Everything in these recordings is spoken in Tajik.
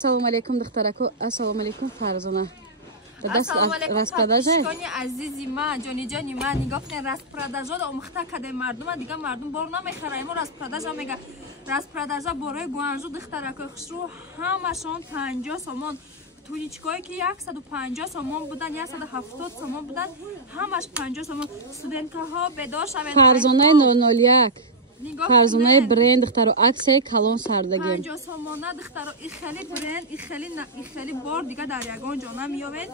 Assalomu alaykum dixtaraku, assalomu alaykum Farzona. Assalomu alaykum подписчикони азизи ман, ҷониҷони ман, нигоҳ кунед, распродажа омӯхта каде мардума, дига мардум бор намехарад, мо распродажа мега. Распродажа борои гуанжу дихтаракои хушрӯ ҳамашон 50 сомон. Туничкое ки 150 сомон будан, 170 сомон будан, ҳамаш 50 сомон. Студенткаҳо бедор шавед. Фарзонаи 001. Фарзонаи бренд дихтаро аксияи калон сардагӣ. 50 сомона дихтаро ихели бренд, ихели бор дига дар ягон ҷо намиёвед.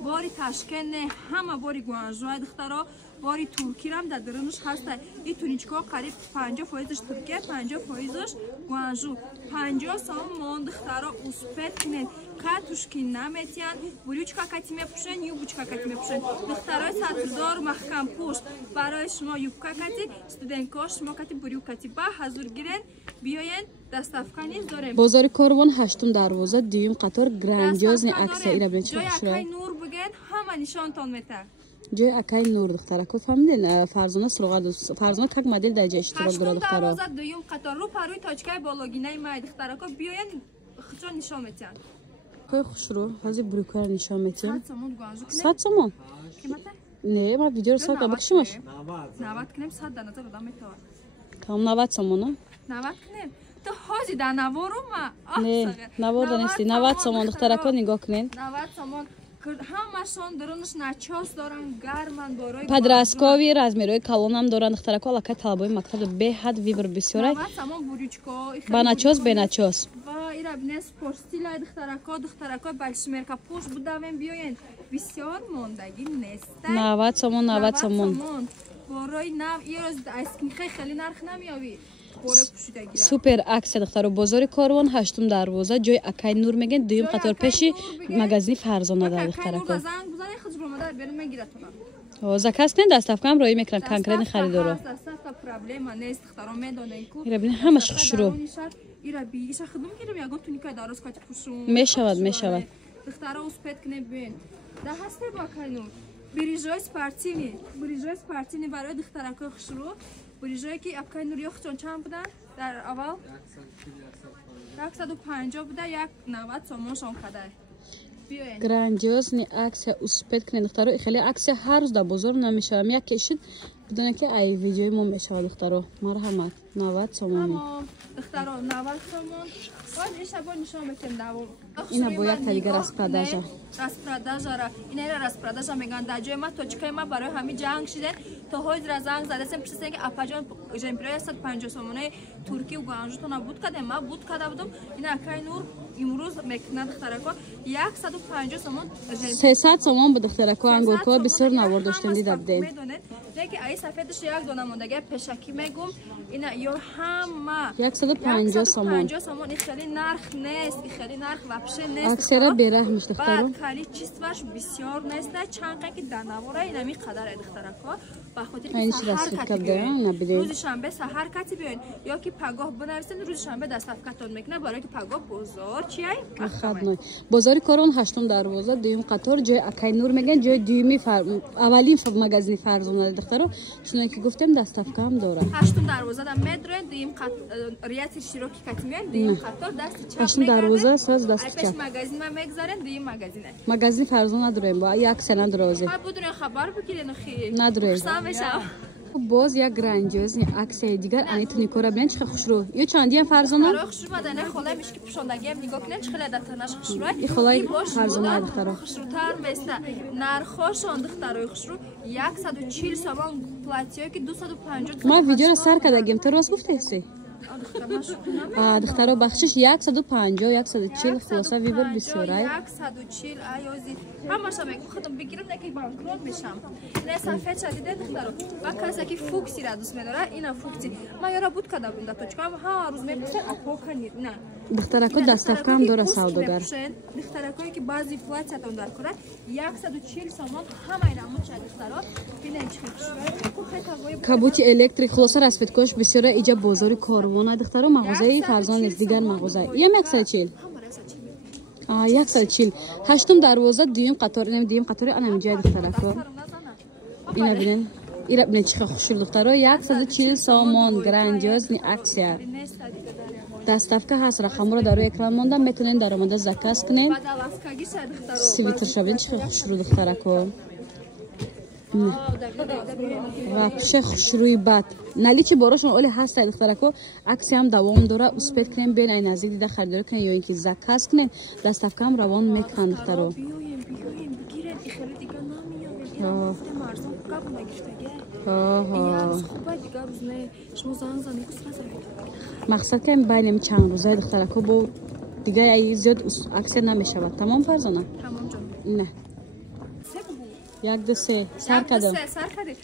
Бори Ташкент не, ҳама бори гуанжуай дихтаро, бори туркирам дар дурунуш ҳаста. И туничко қариб 50% Туркия, 50% гуанжу. 50 сомон дихтаро успет кинед. Катушки наметян, бурючка кати мепушен, юбочка кати мепушен. Духтарой сатурдор махкам пушт. Барои шумо юбка кати, студентко шумо кати бурюкати ба ҳазур гирен, биёен доставка низ дорем. Бозори Корвон 8 дарвоза дуюм қатор грандиозни аксия ира бинед чӣ хушро. Акай нур буген, ҳама нишонтон мета. Ҷои акай нур духтараку фаҳмидин Фарзона суроғад Фарзона как модель дар ҷа иштирок дорад духтаро. 8 дарвоза дуюм қатор рӯ парӯи точкаи бологинаи май духтарако биёен хучо нишон метян. Кой хушро ҳозир бурюкаро нишон метем. 100 сомон гуанжу. 100 сомон? Қимата? Не, ма видеоро сад бакшимаш. 90 кинем 100 дар назар додам метавад. Кам 90 сомон, а? 90 кинем. То ҳози дар наворума. Не, навор донести 90 сомон духтарако нигоҳ кунед. 90 сомон. Ҳамашон дарунаш начос доран, гарман борои. Подросткови размерои калонам доран духтарако аллакай талабои мактаб беҳад вибр бисёрай. 90 сомон бурючко. Ба начос бе начос. Ира бинес спортстилай духтарако большмерка пуш будавем биёен. Бисёр мондаги неста. 90 сомон, 90 сомон. Борои нав ироз айскинхе хели нарх намиёви. Супер аксия духтаро бозори Корвон 8 дарвоза ҷои акай нур меген дуюм қатор пеши магазини Фарзона дар духтарако. Заказ кунед доставкам роӣ мекунам конкретни харидоро. Проблема нест духтаро медонен ку. Ира бин ҳамаш хушро. Ира би иша худум гирам ягон туника дароз кати пушум. Мешавад. Духтаро успет кунед бин. Да ҳасте ба акай нур. Брижой спортивни барои духтаракои хушро. Бурижое ки акай нур ёхчон чанд будан дар аввал 150 буда, 90 сомоншон кадай. Грандиозни аксия успет кунед духтаро. Хеле аксия ҳар рӯз дар бозор намешавам. Як кешид бидоне ки ай видеои мо мешавад духтаро. Марҳамат. 90 сомон. Духтаро 90 сомон. Боз иша бо нишон метем давол. Ина бо як дига распродажа. Распродажара. Ина ира распродажа меган дар ҷои ма точкаи ма барои ҳами ҷанг шиден. То ҳозира занг задасем писем ки апаҷон жемпирои 150 сомонаи турки гуанжутона буд кадем ма буд када будам. Ина акай нур имрӯз мекунад духтарако 150 сомон. 300 сомон бу духтарако ангурко бисёр навор доштем дидабдем. Деки ай сафедаш як дона мондаги пешаки мегум. Ина ё ҳама 150 сомон. 150 сомон ихели нарх нест, ихели нарх вообще нест. Аксера бераҳмиш духтаро. Баъд количестваш бисёр нест, чанqa ки дар навора ина ми қадар духтарако. Ба хотир ки саҳар кати рӯзи шанбе саҳар кати биёен ё ки пагоҳ бинависен рӯзи шанбе доставкатон мекунад барои ки пагоҳ бозор чияй ахадной. Бозори Корвон 8 дарвоза дуюм қатор ҷои акай нур меган ҷои дуюми аввалин магазини Фарзона духтаро. Чуноки ки гуфтем доставкаам дорад. 8 дарвоза да медроен дуюм риати широки кати меён дуюм қатор дасти чап 8 дарвоза саз дасти чап. Магазин ма мегзарен дуюм магазине. Магазини Фарзона надорем ба як сена дрозе. Ха будурен хабар бигирен хи. Надорем. Боз як грандиозни аксияи дигар ани туникора бинед чихе хушрӯ. Ё чандиам Фарзона? Хушрӯ бадане холаи мишки пушондагиам нигоҳ кунед чихеле да танаш хушрӯ. И холаи Фарзона духтаро. Хушрӯтар места. Нархошон духтарои хушрӯ 140 сомон платьё ки 250. Ма видеоро сар кардагим. Ты рост гуфтеси? Духтаро бахшиш 150 140 хулоса вибор бисёрай. 140 айози ҳамаша мегӯхатам бигирам неки банкрот мешам. Не сафед шадиде духтаро. Ва касе ки фуксира дӯст медора ина фукси. Ма ёра буд када бунда точкам ҳар рӯз мепурсад апокани на. Духтарако доставкаам дора савдогар. Духтаракое ки баъзи платьятон дар кора 140 сомон ҳама ина муча духтаро. Бинен чихе кабути электрик хулоса расфедкош бисёра иҷа бозори Корвона духтаро мағозаи Фарзон нест дигар мағоза. Ям 140. 140. 8 дарвоза дуюм қатор инам дуюм қатори анам ҷай духтарако. Ина бинен. Ира бинен чихе хушр духтаро 140 сомон грандиозни аксия. دستافکه هست رقم رو در روی اکران موندم میتونین در آمده زکاس کنین سویتر شبین چه خوش رو دخترکو вообще хушрӯи бад нали ки борашон оли ҳаста духтарако акси ҳам давом дора успед кунем бен ай наздик дида харидорӣ кунем ё ин ки заказ кунем дастафкаам равон мекунанд духтаро мақсад кам байнем чанд рӯзаи духтарако бо дига ай зиёд аксия намешавад тамом фарзона не як ду се сар кадам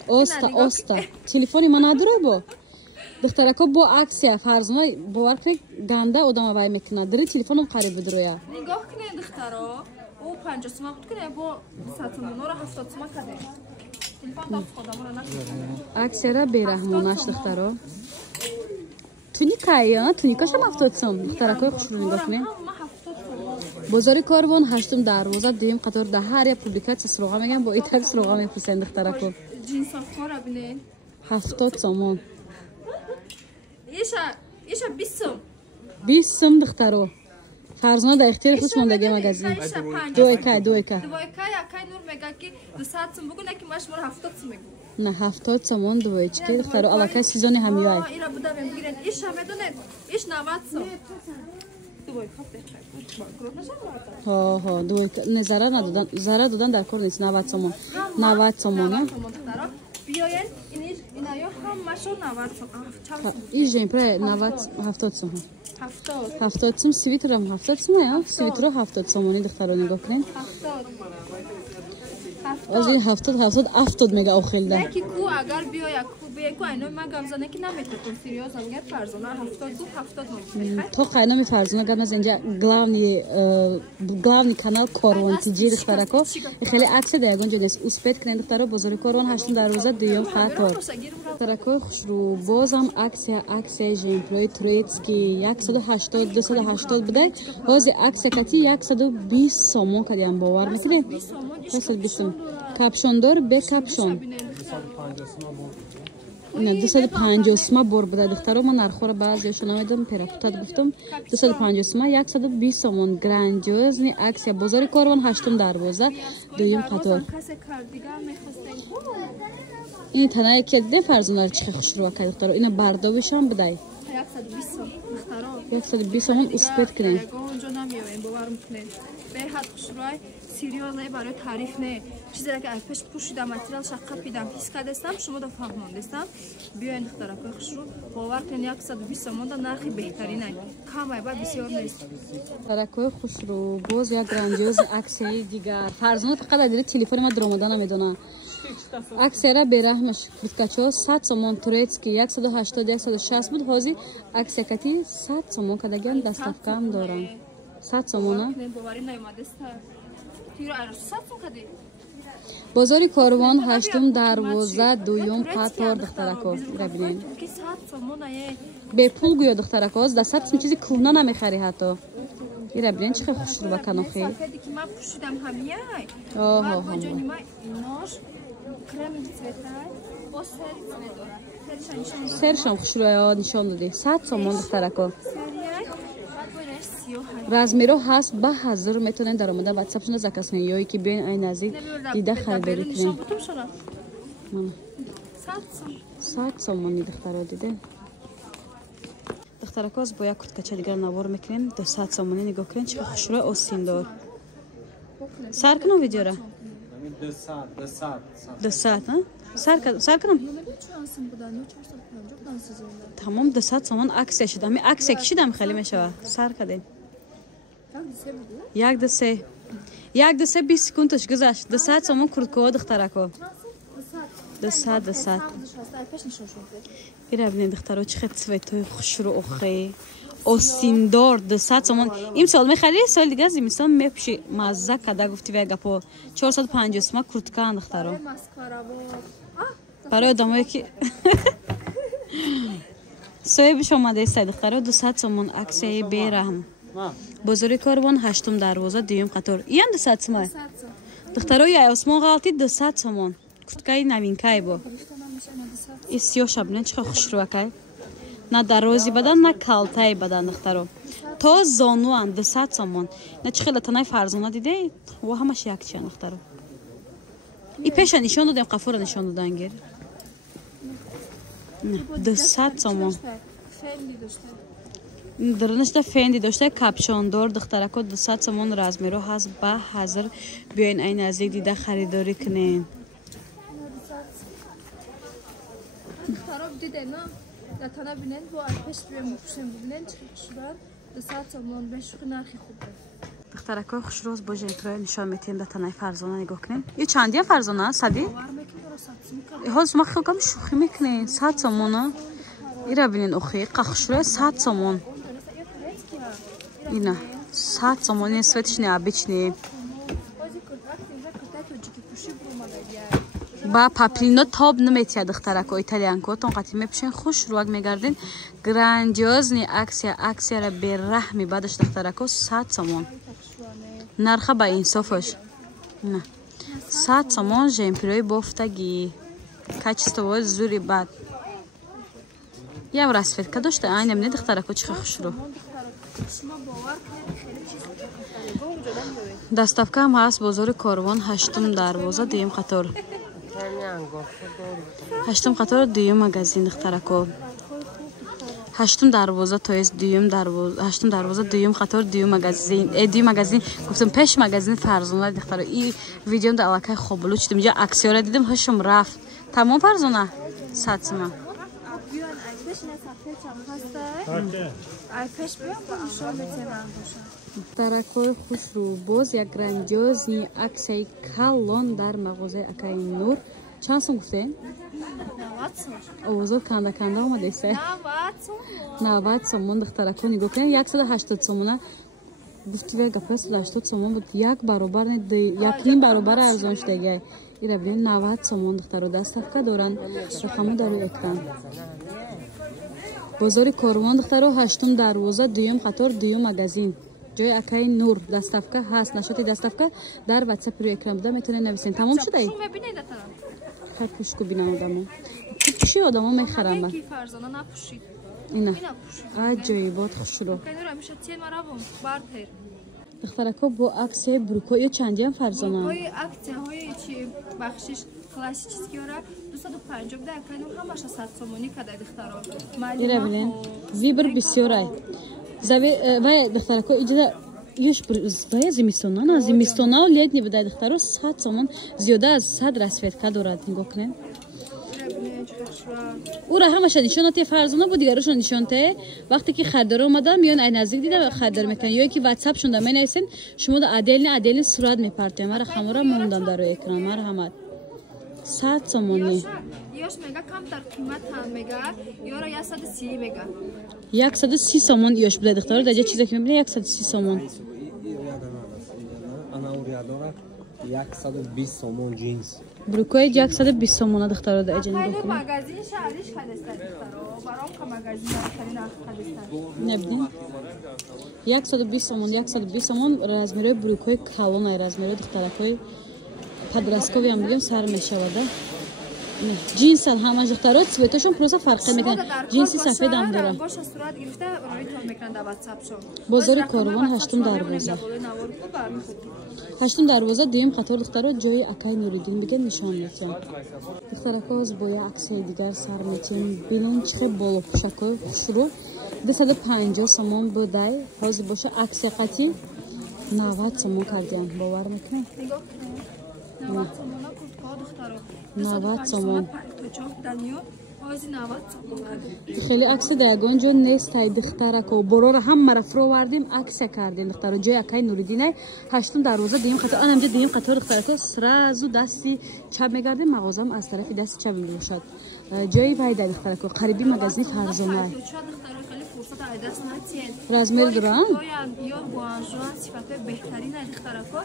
оста телефони ман надора бо духтарако бо аксия фарзона бовар кунед ганда одама вай мекунад дири телефоном қариб бидроя нигоҳ кунед духтаро о 50 сума буд кунед бо 100 сумаро 70 сума каде телефон даст одамора накунед аксияра бераҳмонаш духтаро туника я туникашам 70 сум духтаракои хушрӯ нигоҳ кунед бозори корвон 8 дарвоза дуюм қатор да ҳар як публикатсия суроға мегам бо итар суроға мепурсен духтарако ҷинсовкора бинед 70 сомон иша 20 сум 20 сум духтаро фарзона да ихтиёри худ мондаги магазин дуайка якай нур мега ки 200 сум бугуна ки маш мора 70 сум мегу на 70 сомон дуайчки духтаро алакай сезони ҳамиёй ира буда бигиред иша медонед иш 90 сум ها نه ضرر دادن در کار نیست 90 سومون 90 سومون بیاین اینا همشون 90 سومون این جمپر 90 70 سومون 70 سوم سویتر هم 70 سومه یا سویتر 70 سومونی دخترا نگاه کنین 70 میگه آخیل ده یکی کو اگر بیای کو بیای کو اینا من گمزنه که نمیتونم سریوز هم گر فرزانه 70 میخواد تو قاینا می فرزانه گرم از اینجا главный канал корвон тиджи духтарако خیلی عکس دیگه نیست اسپید کنید دخترا بزرگ корвон 8 дарвоза дуюм қатор духтарако хушрӯ бозам аксия жемплой турецки 180 280 будай ҳозир аксия кати 120 сомон кадиам бовар мекунед 120 капшондор бе капшон نه 250 сма бор буда духтаро ман нархора баъзеашо намедонам перапутат гуфтам 250 сма 120 сомон грандиозни аксия бозори корвон 8 дарвоза дуюм қатор ин танае ки де фарзонар чихе хушрӯа кай духтаро ина бардовишам будай 120 сомон успед кунем беҳад хушрӯай сериозае барои таъриф не чизере ки айпеш пӯшидам материал шаққа пидам ҳис кардестам шумо да фаҳмондестам биёен духтаракои хушрӯ бовар кунед 120 сомонда нархи беҳтаринай камай ба бисёр нест духтаракои хушрӯ боз як грандиоз аксияи дигар фарзона фақат адири телефони ма даромада намедона аксияра бераҳмаш курткачо 100 сомон турецки 180 160 буд ҳозир аксия кати 100 сомон кадагиам дастафкаам дорам 100 сомона бозори корвон 8 дарвоза дуюм қатор духтарако ира бинен бепул гӯё духтарако да 100 сом чизи кӯҳна намехари ҳатто ира бинен чӣ хел хушрӯба канохи сершам хушрӯя нишон додӣ 100 сомон духтарако размеро ҳаст ба ҳазир метавонед дар омада ватсапшона заказ кунед ёе ки биёен ай наздик дида харидорӣ кунед 100 сомони духтаро диде духтаракоз бо як курткача дигар навор мекунем 200 сомони нигоҳ кунед чӣ хушрӯи осиндор сар кунам видеора 200 сар кунам тамом 200 сомон аксия шуда ами аксия кишидам хеле мешава сар кадем як ду се 20 секундаш гузашт 200 сомон курткаҳо духтарако 200 ира бинед духтаро чӣ хел цветои хушрӯ охе осиндор 200 сомон имсол мехари соли дига зимистон мепӯши мазза када гуфти вай гапо 450 сомон курткаан духтаро барои одамое ки соҳибиш омадаистай духтаро 200 сомон аксияи бераҳм бозори корвон 8 дарвоза дуюм қатор иам 200 сомон духтаро яй осмон ғалти 200 сомон курткаи навинкае бо ис сиёҳ шабнен чӣ хел хушрӯакай на дарози бадан на калтаи бадан духтаро то зонуан 200 сомон на чихела танай фарзона диде ва ҳамаш якчиан духтаро и пеша нишон додем қафура нишон додан гир 200 сомон дарнашта фенди дошта капшондор духтарако 200 сомон размеро ҳаст ба ҳазир биёин ай наздик дида харидорӣ кунен Taraf didena da tana binen bu alpeş bir mukşen bilen çıkışlar da saat zaman 5 gün arxi xubda. Духтарако хушроз боже икроя нишон метем да танай фарзона нигоҳ кунем. Ё чандия фарзона сади? Ҳоз ма хилкам шухи мекунем 100 сомона. Ира бинен охи қахшура 100 сомон. Ина 100 сомон не светишне обычные. با پاپرینا تاب نمیتیا دخترکو ایتالیانکو تون قطعی میپشین خوش روگ میگردین گراندیوزنی اکسیا را به رحمی بعدش دخترکو 100 سومون نرخه با انصافش نه 100 سومون ژمپیروی بافتگی کچستو زوری بعد یه رسفت که داشته اینم نه دخترکو چه خوش رو دستافکه هم هست بازار کاروان 8 دروازه دیم قطار 8 قطار دویم مغازین دخترکو 8 دروازه تا از دویم دروازه 8 دروازه دویم قطار دویم مغازین دویم مغازین گفتم پیش مغازین فرزانه دختر این ویدیو در علاقه خوبلو چیدم جا عکسیارا دیدم هاشم رفت تمام فرزانه 100 سومون دخترکوی خوش رو باز یک گراندیوزی عکسی کلان در مغازه اکای نور چند سوم گفتین؟ 90 اوزور کنده کنده آمده ایسته 90 سومون دخترکو نگاه کنین 180 سومونه گفتی وی گفت 180 سومون بود یک برابر نه یک نیم برابر ارزان شده ایره ببین 90 سومون دخترو دستافکه دارن رقمه دارو اکران بازار کاروان دخترو 8 دروازه دویم قطار دویم مغازین جای اکای نور دستافکه هست نشاطی دستافکه در واتساپ روی اکران بوده میتونین نویسین تمام شده ای خیلی پوشکو بینم آدمو چی آدمو میخرم من فرزانه نپوشید اینا عجیبات خوش رو دخترکو با عکس بروکو یا چندی هم فرزانه بروکوی عکس های چی بخشش کلاسیکی را 250 ده کنیم همش 100 سومونی کده دخترا ایره ببین ویبر بسیارای زوی و دخترکو اینجا یوش برای زمستونا نه زمستونا و لیت نبوده دخترو 100 سومون زیاده از 100 رسفت که دارد نگاه کنین او را همش نشاناتی فرزانه بود دیگرش نشانته وقتی که خریدار اومدم میان ای نزدیک دیدم خریدار میکنن یا اینکه واتساپ شون می نویسین شما دا عدل صورت میپرتیم مرا خمورا موندم در اکران مرحمت 100 سومونی یاش میگه کم در قیمت هم میگه یا را 130 میگه 130 سومون یاش بده دختر در جای چیزی که میبینه 130 سومون انا اوریادورا 120 سومون جینز بروکوی 120 سومون دختر در اجازه خیلی مغازین شهریش خالص دخترو برام که مغازین خیلی خالص نبدین 120 سومون размери بروکوی کالون ای размери دخترکوی подростковый هم بگیم سر میشوده جینس همش دخترها цветошون просто فرق میکنه جینسی سفید هم داره بازار کاروان 8 دروازه 8 دروازه دویم قطار دخترها جای اکای نوریدین میگن نشان میتیم دخترها از با عکس دیگر سر میتیم ببینین چه بالا پوشکای خوشرو 250 سومون بوده حاضر باشه عکس قطعی 90 سومون کردیم باور میکنین 90 سومون خیلی عکس دگان جو نیست تای دخترکو برو هم مرا فرو وردیم عکس کردیم دخترو جای اکای نوریدینه 8 دروازه دیم قطار آن همجا دیم قطار دخترکو سرازو دستی چپ میگردیم مغازم از طرف دست چپ میشد جای وای دخترکو قریبی مغازین فرزانه размер дорам ё буанжуан сифати беҳтарина духтарако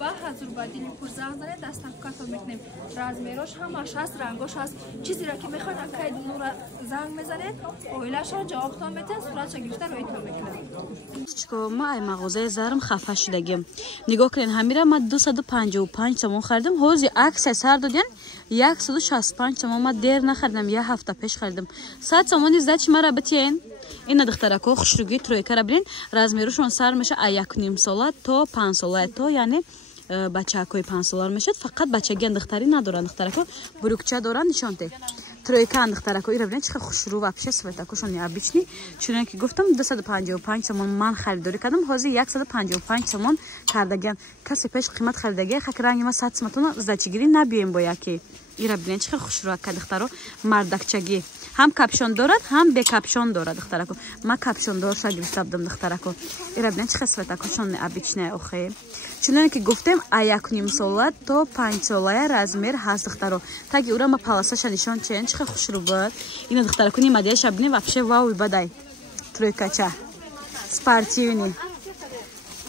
ва ҳазур бадили пурзанг зане дастафкато мекунем размерош ҳамаш ҳаст рангош ҳаст чизеро ки мехоҳед акай нура занг мезанед оилашро ҷавобтон метен суратша гирифта роитон мекунем чико ма ай мағозаи зарм хафа шудагим нигоҳ кунед ҳамира ма 255 сомон харидам ҳози аксия сар додин 165 сомон. Ма дер нахардам, я ҳафта пеш хардам. 100 сомони зачи мара битен. Ина духтарако хушруги тройка ра бирин. Размерушон сар меша 1.5 сола то 5 сола то, яъне бачакои 5 солар мешад. Фақат бачаги духтари надоранд. Духтарако бурукча доранд нишонте. Тройка духтарако ира бирин чиха хушру вообще светакошон необычный. Чунон ки гуфтам 255 сомон ман харидорӣ кардам. Ҳозир 155 сомон кардаган. Касе пеш қимат харидаги хак ранги ма 100 сомон зачигири набием бо яке. Ира бирин чиха хушру кадухтаро мардакчаги. Ҳам капшон дорад, ҳам бе капшон дорад духтарако. Ма капшон дорша гирифтабдам духтарако. Ира бирин чиха светакошон необычный охе. Чунон ки гуфтем 1.5 сола то 5 солая размер ҳаст духтаро. Таги ура ма паласаша нишон чен чиха хушру буд. Ина духтарако ни мадияша бинем вообще вау бадай. Тройкача. Спортивный.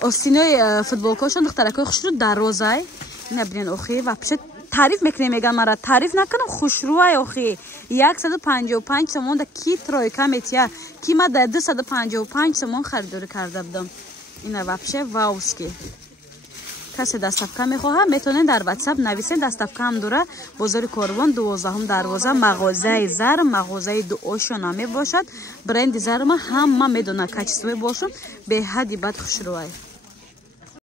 Остиной футболкошон духтарако хушру дарозай. Ина бинен охе вообще تعریف میکنیم میگن مرا تعریف نکنم خوشروای آخی 155 سومون دا کی ترویکا میتیا کی ما در 255 سومون خریداری کرده بودم. اینا واپشه واوسکی کسی دستافکا میخواه میتونن در واتساپ نویسین. دستافکا هم دوره بازار کاروان 12 دروازه مغازه زر مغازه دو اوشنا می باشد. برند زر ما هم میدونه کچسوی باشون به حدی بد خوشروای.